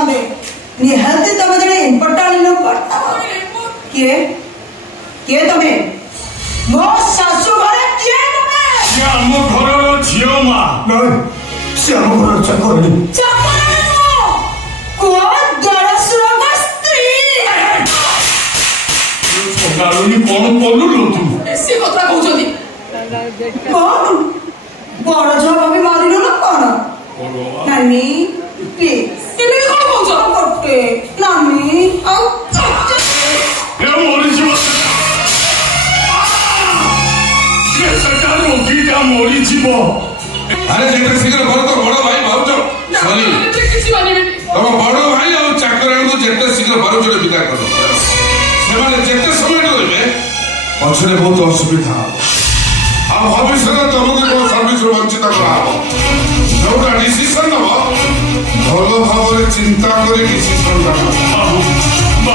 थांदे निहाती तमे जने इम्पोर्टेंट लोग किए किए तमे मो सासु घरे किए तमे से हम घर झियो मा नहीं से हम घर चाकर को दरसुर स्त्री गालुनी कौन बोलू लो तू से कथा कहउछदी कौन बड़ झगड़ा भी मारिलो ना कौन नानी प्लीज एमे कोन कहउछ करते नानी आउ ए मोरी जीव से सटा रोगीटा मोरी जीव अरे जेते शीघ्र घर तो बड़ भाई भाउज सॉरी किछि मानिबे तम बड़ भाई और चाकर को जेते शीघ्र भाउज रे विदा करो सेमाने जेते समय रहबे पछरे बहुत असुविधा आ भविष्य में तुमको को सर्विस वंचित करा जोटा डिसीजन नबो भलो भाव चिंता करे डिसीजन नबो